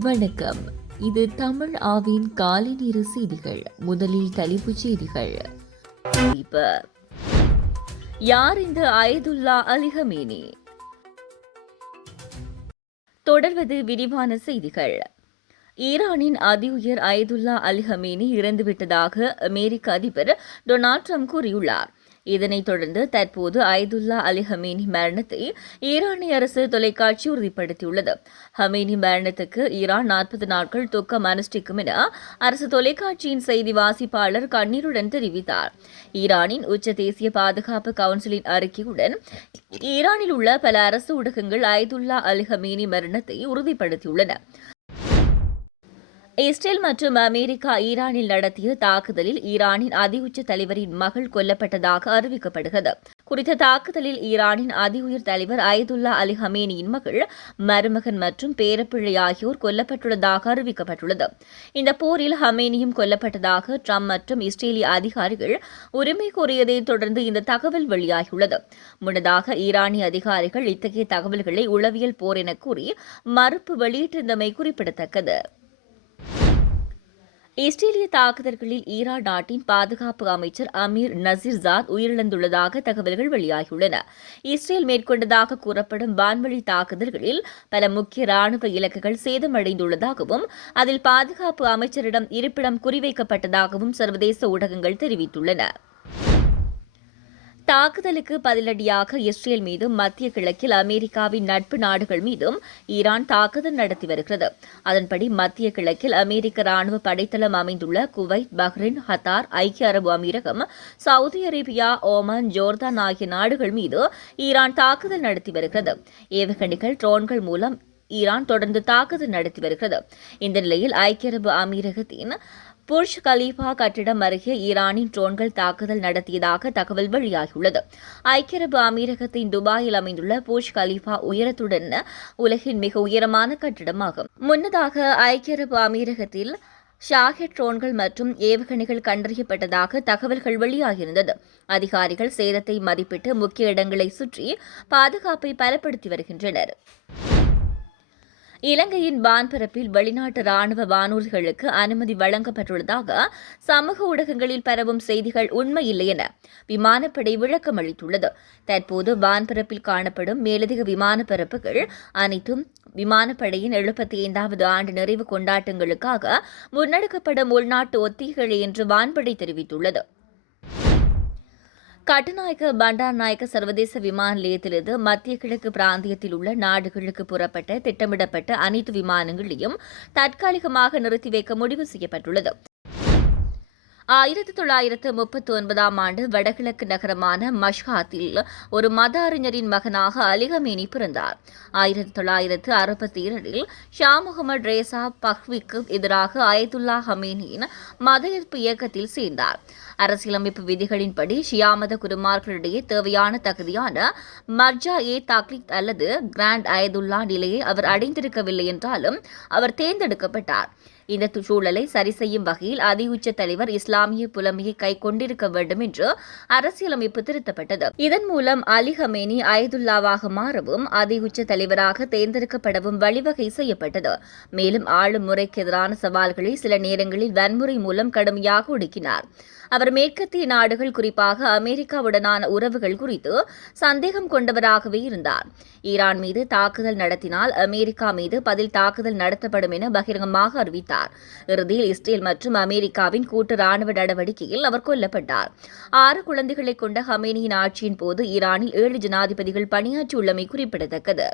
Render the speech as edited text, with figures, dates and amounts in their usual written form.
வணக்கம். இது தமிழ் ஆவின் காலை நேர செய்திகள். முதலில் தலைப்புச் செய்திகள். யார் இந்த அயதுல்லா அலி ஹமேனி? தொடர்வது விரிவான செய்திகள். ஈரானின் அதி உயர் அயதுல்லா அலி ஹமேனி இறந்துவிட்டதாக அமெரிக்க அதிபர் டொனால்ட் ட்ரம்ப் கூறியுள்ளார். இதனைத் தொடர்ந்து தற்போது அயதுல்லா அலி ஹமேனி மரணத்தை ஈரானிய அரசு தொலைக்காட்சி உறுதிப்படுத்தியுள்ளது. ஹமேனி மரணத்துக்கு ஈரான் 40 நாட்கள் துக்கம் அனுஷ்டிக்கும் என அரசு தொலைக்காட்சியின் செய்தி வாசிப்பாளர் கண்ணீருடன் தெரிவித்தார். ஈரானின் உச்ச தேசிய பாதுகாப்பு கவுன்சிலின் அறிக்கையுடன் ஈரானில் உள்ள பல அரசு ஊடகங்கள் அயதுல்லா அலி ஹமேனி மரணத்தை உறுதிப்படுத்தியுள்ளன. இஸ்ரேல் மற்றும் அமெரிக்கா ஈரானில் நடத்திய தாக்குதலில் ஈரானின் அதி உச்ச தலைவரின் மகள் கொல்லப்பட்டதாக அறிவிக்கப்படுகிறது. குறித்த தாக்குதலில் ஈரானின் அதி உயர் தலைவர் அயதுல்லா அலி ஹமேனியின் மகள், மருமகன் மற்றும் பேரப்பிள்ளை ஆகியோர் கொல்லப்பட்டுள்ளதாக அறிவிக்கப்பட்டுள்ளது. இந்த போரில் ஹமேனியும் கொல்லப்பட்டதாக ட்ரம்ப் மற்றும் இஸ்ரேலிய அதிகாரிகள் உரிமை கோரியதைத் தொடர்ந்து இந்த தகவல் வெளியாகியுள்ளது. முன்னதாக ஈரானிய அதிகாரிகள் இத்தகைய தகவல்களை உளவியல் போர் என கூறி மறுப்பு வெளியிட்டிருந்தமை குறிப்பிடத்தக்கது. இஸ்ரேலிய தாக்குதல்களில் ஈரான் நாட்டின் பாதுகாப்பு அமைச்சர் அமீர் நசீர்சாத் உயிரிழந்துள்ளதாக தகவல்கள் வெளியாகியுள்ளன. இஸ்ரேல் மேற்கொண்டதாக கூறப்படும் வான்வழி தாக்குதல்களில் பல முக்கிய ராணுவ இலக்குகள் சேதமடைந்துள்ளதாகவும் அதில் பாதுகாப்பு அமைச்சரிடம் இருப்பிடம் குறிவைக்கப்பட்டதாகவும் சர்வதேச ஊடகங்கள் தெரிவித்துள்ளன. தாக்குதலுக்கு பதிலடியாக இஸ்ரேல் மீதும் மத்திய கிழக்கில் அமெரிக்காவின் நட்பு நாடுகள் மீதும் ஈரான் தாக்குதல் நடத்தி வருகிறது. அதன்படி மத்திய கிழக்கில் அமெரிக்க ராணுவ படைத்தளம் அமைந்துள்ள குவைத், பஹ்ரைன், கத்தார், ஐக்கிய அரபு அமீரகம், சவுதி அரேபியா, ஓமான், ஜோர்தான் ஆகிய நாடுகள் மீது ஈரான் தாக்குதல் நடத்தி வருகிறது. ஏவுகணைகள், ட்ரோன்கள் மூலம் ஈரான் தொடர்ந்து தாக்குதல் நடத்தி வருகிறது. இந்த நிலையில் ஐக்கிய அரபு அமீரகத்தின் புர்ஜ் கலீஃபா கட்டிடம் அருகே ஈரானின் ட்ரோன்கள் தாக்குதல் நடத்தியதாக தகவல் வெளியாகியுள்ளது. ஐக்கிய அரபு அமீரகத்தின் துபாயில் அமைந்துள்ள புர்ஜ் கலீஃபா உயரத்துடன் உலகின் மிக உயரமான கட்டிடமாகும். முன்னதாக ஐக்கிய அரபு அமீரகத்தில் ஷாஹெட் ட்ரோன்கள் மற்றும் ஏவுகணைகள் கண்டறியப்பட்டதாக தகவல்கள் வெளியாகியிருந்தது. அதிகாரிகள் சேதத்தை மதிப்பிட்டு முக்கிய இடங்களை சுற்றி பாதுகாப்பை பலப்படுத்தி வருகின்றனர். இலங்கையின் வான்பரப்பில் வெளிநாட்டு ராணுவ வானூர்திகளுக்கு அனுமதி வழங்கப்பட்டுள்ளதாக சமூக ஊடகங்களில் பரவும் செய்திகள் உண்மையில்லை என விமானப்படை விளக்கம் அளித்துள்ளது. தற்போது வான்பரப்பில் காணப்படும் மேலதிக விமான பரப்புகள் அனைத்தும் விமானப்படையின் 75வது ஆண்டு நிறைவு கொண்டாட்டங்களுக்காக முன்னெடுக்கப்படும் உள்நாட்டு ஒத்திகைகள் என்று வான்படை தெரிவித்துள்ளது. கட்டுநாயக்க பண்டார்நாயக்க சர்வதேச விமான நிலையத்திலிருந்து மத்திய கிழக்கு பிராந்தியத்தில் உள்ள நாடுகளுக்கு புறப்பட்ட திட்டமிடப்பட்ட அனைத்து விமானங்களையும் தற்காலிகமாக நிறுத்தி வைக்க முடிவு செய்யப்பட்டுள்ளது. 1939ஆம் ஆண்டு வடகிழக்கு நகரமான மஷ்ஹாத்தில் ஒரு மத அறிஞரின் மகனாக அலி ஹமேனி பிறந்தார். 1962இல் ஷா முகமது ரேசா பஹ்விக்கு எதிராக அயதுல்லா ஹமேனியின் மத எதிர்ப்பு இயக்கத்தில் சேர்ந்தார். அரசியலமைப்பு விதிகளின்படி ஷியா மத குருமார்களிடையே தேவையான தகுதியான மர்ஜா ஏ தாக்லித் அல்லது கிராண்ட் அயதுல்லா நிலையை அவர் அடைந்திருக்கவில்லை என்றாலும் அவர் தேர்ந்தெடுக்கப்பட்டார். இந்த சூழலை சரி செய்யும் வகையில் அதி உச்ச தலைவர் இஸ்லாமிய புலமையை கை கொண்டிருக்க வேண்டும் என்று அரசியலமைப்பு திருத்தப்பட்டது. இதன் மூலம் அலி ஹமேனி அயதுல்லாவாக மாறவும் அதி உச்ச தலைவராக தேர்ந்தெடுக்கப்படவும் வழிவகை செய்யப்பட்டது. மேலும் ஆளும் முறைக்கு எதிரான சவால்களை சில நேரங்களில் வன்முறை மூலம் கடுமையாக ஒடுக்கினார். அவர் மேற்கத்திய நாடுகள், குறிப்பாக அமெரிக்காவுடனான உறவுகள் குறித்து சந்தேகம் கொண்டவராகவே இருந்தார். ஈரான் மீது தாக்குதல் நடத்தினால் அமெரிக்கா மீது பதில் தாக்குதல் நடத்தப்படும் என பகிரங்கமாக அறிவித்தார். இறுதியில் இஸ்ரேல் மற்றும் அமெரிக்காவின் கூட்டு ராணுவ நடவடிக்கையில் அவர் கொல்லப்பட்டார். 6 குழந்தைகளை கொண்ட ஹமேனியின் ஆட்சியின் போது ஈரானில் 7 ஜனாதிபதிகள் பணியாற்றியுள்ளமை குறிப்பிடத்தக்கது.